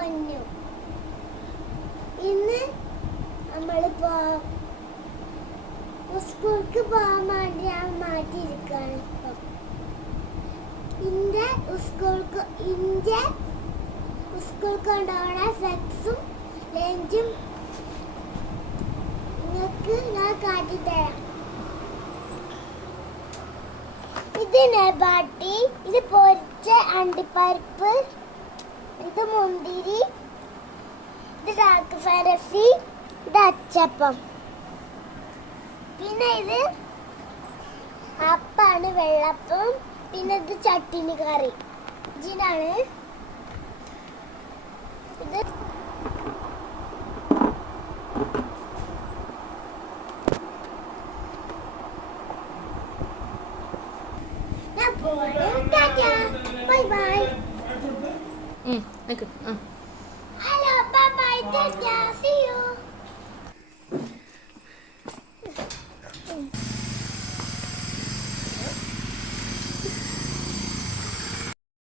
പൊന്നു. ഇന്ന് നമ്മളിപ്പോ സ്കൂൾക്ക് പോകാൻ വേണ്ടി ഞാൻ മാറ്റിയിരിക്കുകയാണ്. ഇപ്പം സ്കൂൾക്ക് കൊണ്ടുപോകണ സെക്സും ലഞ്ചും നിങ്ങൾക്ക് ഞാൻ കാട്ടിത്തരാം. ഇത് നെബാട്ടി, ഇത് പൊരിച്ച അണ്ടിപ്പരിപ്പ്, ഇത് മുന്തിരി, ഇത് ഡാർക്ക് ഫാൻറ്റസി, ഇത് അച്ചപ്പം, പിന്നെ ഇത് അപ്പാണ് വെള്ളപ്പം, പിന്നെ ഇത് ചട്ടിനി കറി. ഇതിനാണ് ഇത് ബൈ ബൈ. നിക്ക്. Hello bye by.